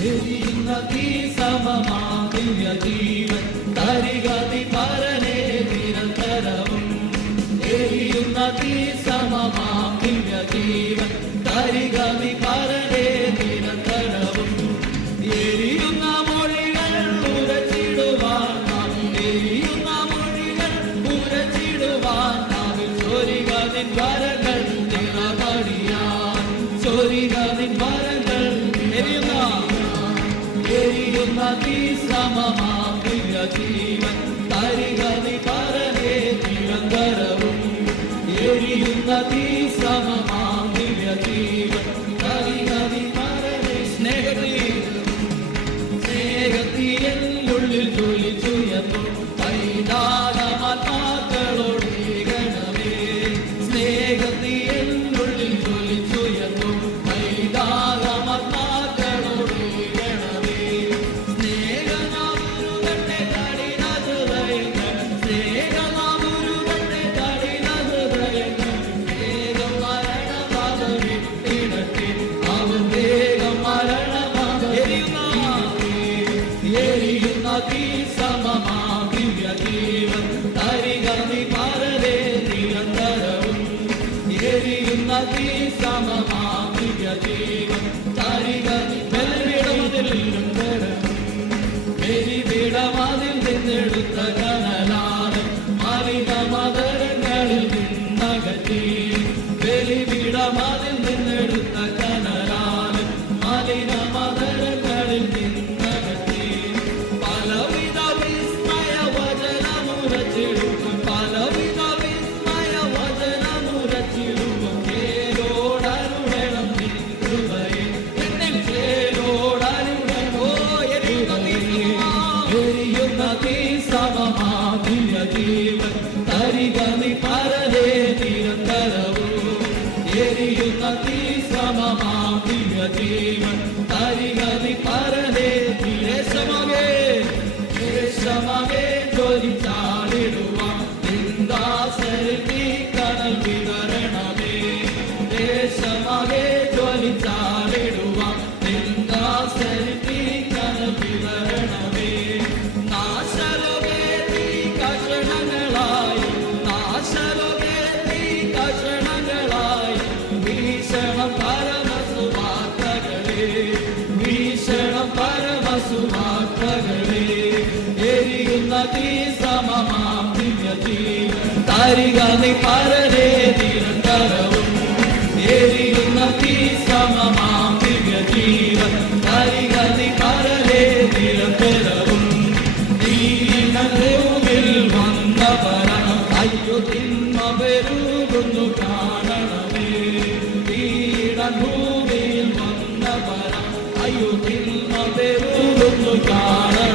യതി സമമാകും യതീവൻ തരികതി പരനേ നിരന്തരവും എരിയുന്ന തീ സമമാകും യതീവൻ തരികതി പരനേ ദേവി പീഠമാതിൽ നിന്നെടുത്ത കഥ Dima, Dima, Dima, Dima, അരികാതെ പരരേ നിരന്തരവും എരിയുന്ന തീ സമമാം തിക ജീവൻ അരികാതെ പരരേ നിരന്തരവും നീനൂമിൽ വന്ന പരം അയ്യോ തിന്മ പെരുകുന്നു കാണണമേ. തീയിട ഭൂമിയിൽ വന്ന പരം അയ്യോ തിന്മ പെരുകുന്നു കാണണം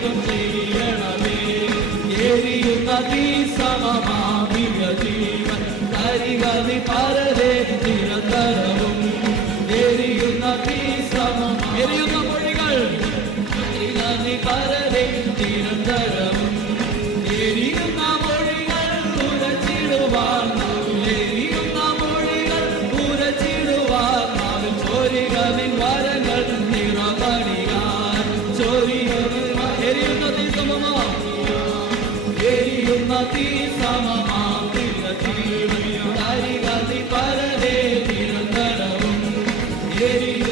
ഏതും ചെയ്യണമേ. എരിയുന്ന തീ സമമാമിയ ജീവൻ കരികതി പര Living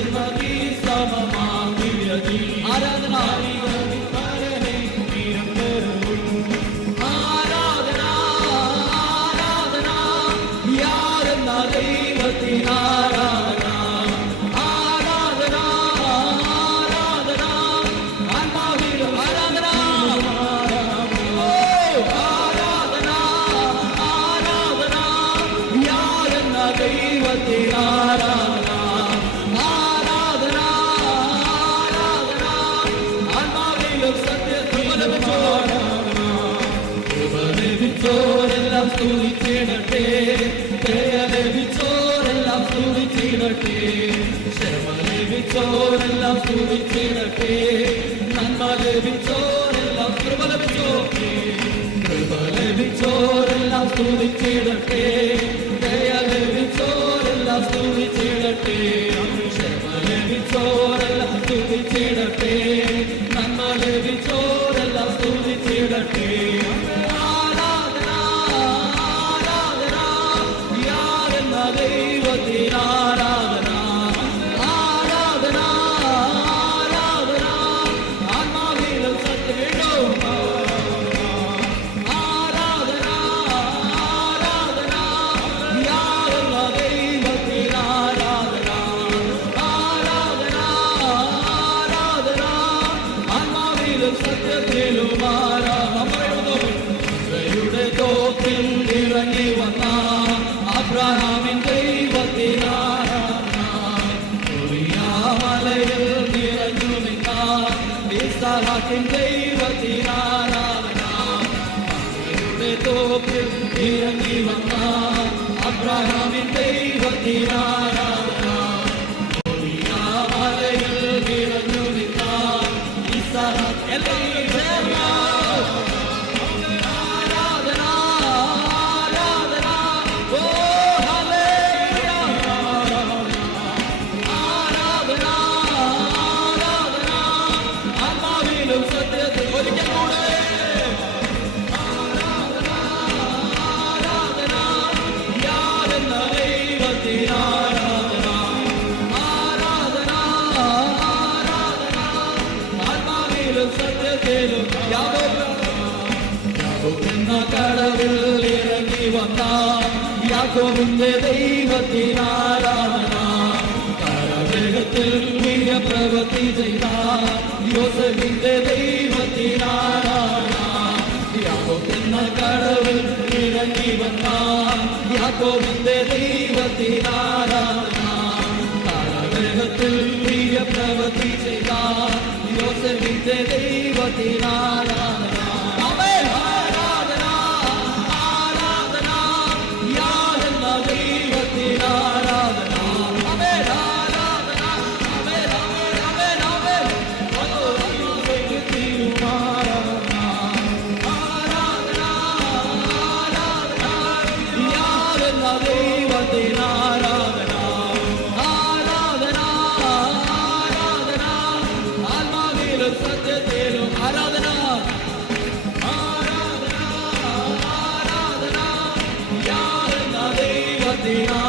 സൂചിച്ചിടട്ടെ ലഭിച്ചോരെല്ലാം സൂചിച്ചിടട്ടെ ക്ഷമ ലഭിച്ചോരെല്ലാം സൂചിച്ചിടട്ടെ നന്മ ലഭിച്ചോരെല്ലാം കൃപ ലഭിച്ചോട്ടെ കൃപ ലഭിച്ചോരെല്ലാം സൂചിച്ചിടട്ടെ ദയ ലഭിച്ചോരെല്ലാം സൂചിച്ചിടട്ടെ ദൈവമ അബ്രഹാമിൻ ദൈവത്തിനാരാമലയിൽ നിറഞ്ഞു നിന്നാർ ഇസ്ഹാക്കിൻ ദൈവത്തിനാരാമനാടെ തോപ്പിൽ നിറഞ്ഞി വന്ന അബ്രഹാമിൻ ദൈവത്തിനാ ദൈവം നാം യാക്കോവിന്റെ ദൈവത്തിനാരാധനാം കാലജഗത്തിൽ വീര പ്രവൃത്തി ചെയ്താൽ യോസഫിന്റെ ദൈവത്തിനാരാധനാം യാക്കോബ് എന്ന കടവിൽ ഇറങ്ങി വന്നാൽ യാക്കോവിന്റെ ദൈവത്തിനാരാധനാം കാലജഗത്തിൽ വീര പ്രവൃത്തി ചെയ്താൽ യോസഫിന്റെ ദൈവത്തിനാ Yeah.